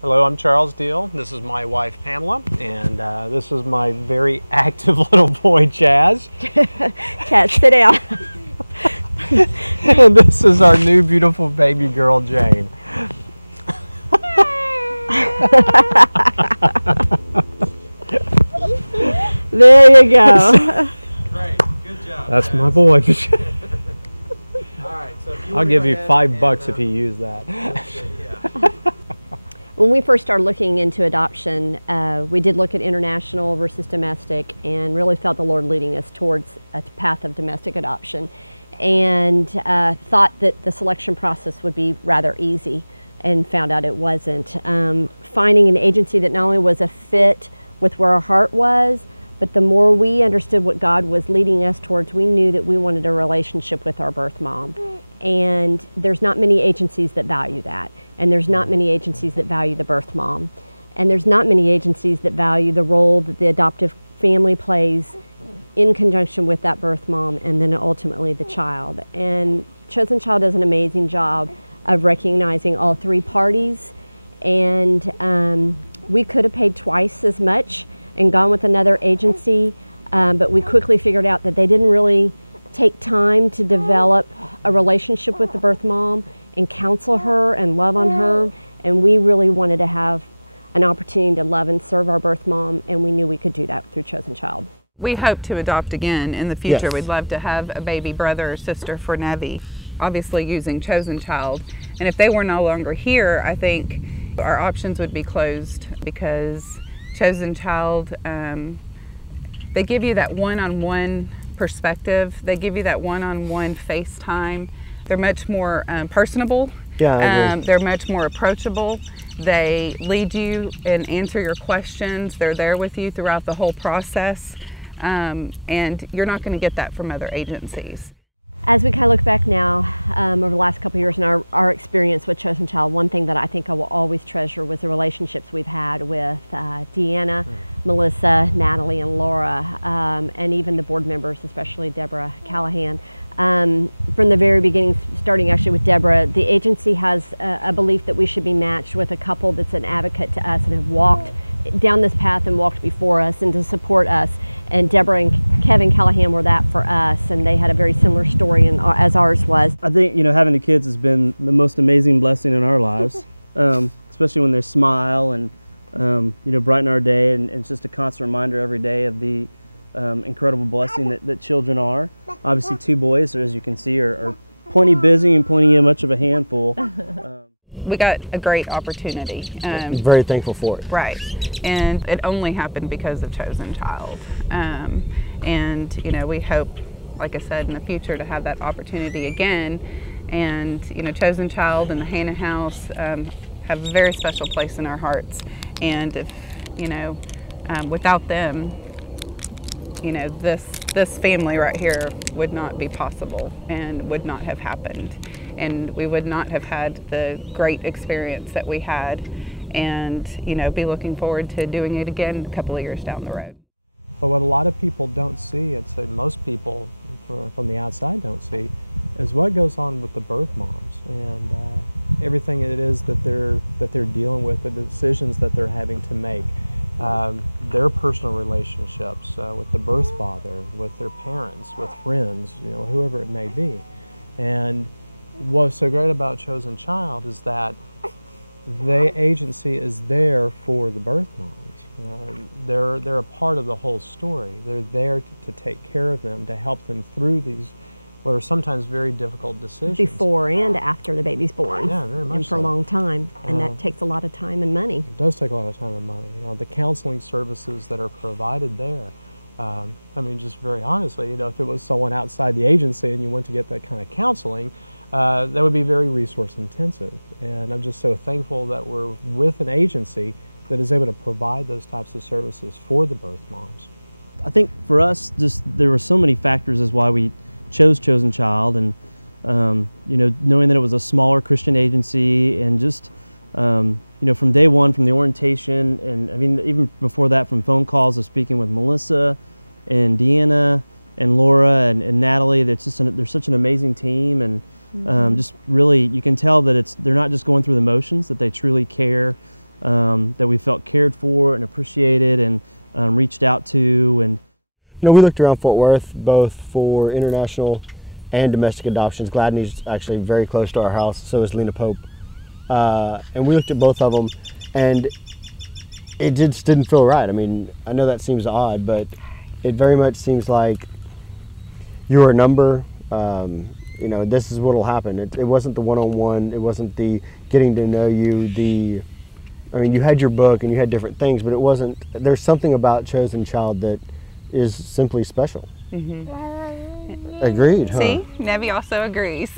Hello, I'm Charles Deal. This is my wife Pamela, and this is my very active little boy Chaz. Chaz, sit down. And this is our new beautiful baby girl Jane. There you go. Great, good job. That's my boy. All right, so if you I'll give you $5 if you use that. When we first started looking into adoption, we did look at international versus domestic and really felt the Lord leading us towards a path of domestic adoption, and thought that the selection process would be rather easy, and found out it wasn't. Finding an agency that not only was a fit with where our heart was, but the more we understood what God was leading us towards, we knew that we wanted a relationship with our birth mom. And there's not many agencies that value that. And there's not many agencies that value the birth mom. And there's not many agencies that value the role that the adoptive family plays in conjunction with that birth mom and then ultimately the child. And Chosen Child does an amazing job of recognizing all three parties. And we could have paid twice as much and gone with another agency, but we quickly figured out that they didn't really take time to develop a relationship with the birth mom and counsel her and love on her. And we really wanted to have an opportunity to love and serve our birth mom, and we knew we could do that through Chosen Child. We hope to adopt again in the future. Yes. We'd love to have a baby brother or sister for Nevi, obviously using Chosen Child. And if they were no longer here, I think our options would be closed, because Chosen Child, they give you that one-on-one perspective. They give you that one-on-one FaceTime. They're much more personable. Yeah, they're much more approachable. They lead you and answer your questions. They're there with you throughout the whole process. And you're not going to get that from other agencies. As we kind of look back now over the last couple of years and our experience with Chosen Child, one thing that I think I will always treasure was the relationships we've had with Deanna, Melissa, Natalie, and Laura, and even the board members, especially Deborah Callahan. From the very beginning, starting actually with Deborah, the agency has a belief that we should be matched with a couple that's an advocate to us and have walked down this path and walked before us and to support us. And Deborah and Kevin Callahan were that for us, and they had a very similar story as ours was. I think, having the kids has been the most amazing blessing in our lives, especially when they smile and, brighten our day, and it's just a constant reminder every day of the incredible blessing that children are. Obviously, two boys, as you can see, are plenty busy and plenty much of a handful. We got a great opportunity. Very thankful for it. Right. And it only happened because of Chosen Child. And, we hope, like I said, in the future to have that opportunity again. And, Chosen Child and the Hannah House have a very special place in our hearts. And if, without them, this family right here would not be possible and would not have happened. And we would not have had the great experience that we had, and be looking forward to doing it again a couple of years down the road. But what a lot of people don't see, I'd say most people from the outside don't see, is what goes on with the birth moms and everything it is that they're dealing with, the decisions that they're having to make. Their personal relationships with the birth father, with their parents, with friends, whoever it may be. And what's so great about Chosen Child is that the agency is there for the birth moms. They're a part of the whole story. They're there to take care of them, to help them through these, what are sometimes very difficult decisions. Before and after the baby's born. Yeah, very much and for so. a long time. And that takes a lot of time and money. It does take a lot of time and money. The counseling services that are provided there, just very honestly, if it was someone outside the agency and you went to get that kind of counseling, that would be very resource intensive. And I'm just so thankful that we're with an agency that is able to provide those types of services for the birth moms. I think for us, there were so many factors as why we chose Chosen Child, and knowing that it was a smaller Christian agency, and just from day one, from the orientation, and even before that, from phone calls of speaking with Melissa and Deanna and Laura and Natalie, they're such an amazing team, and just really you can tell that they're not just going through the motions, that they truly care that we felt cared for and appreciated and reached out to. And you know, we looked around Fort Worth both for international and domestic adoptions. Gladney's actually very close to our house, so is Lena Pope. And we looked at both of them, and it just didn't feel right. I mean, I know that seems odd, but it very much seems like you're a number. You know, this is what'll happen. It wasn't the one-on-one. It wasn't the getting to know you. I mean, you had your book and you had different things, but it wasn't. There's something about Chosen Child that is simply special. Mm-hmm. Agreed, huh? See, Nevi also agrees.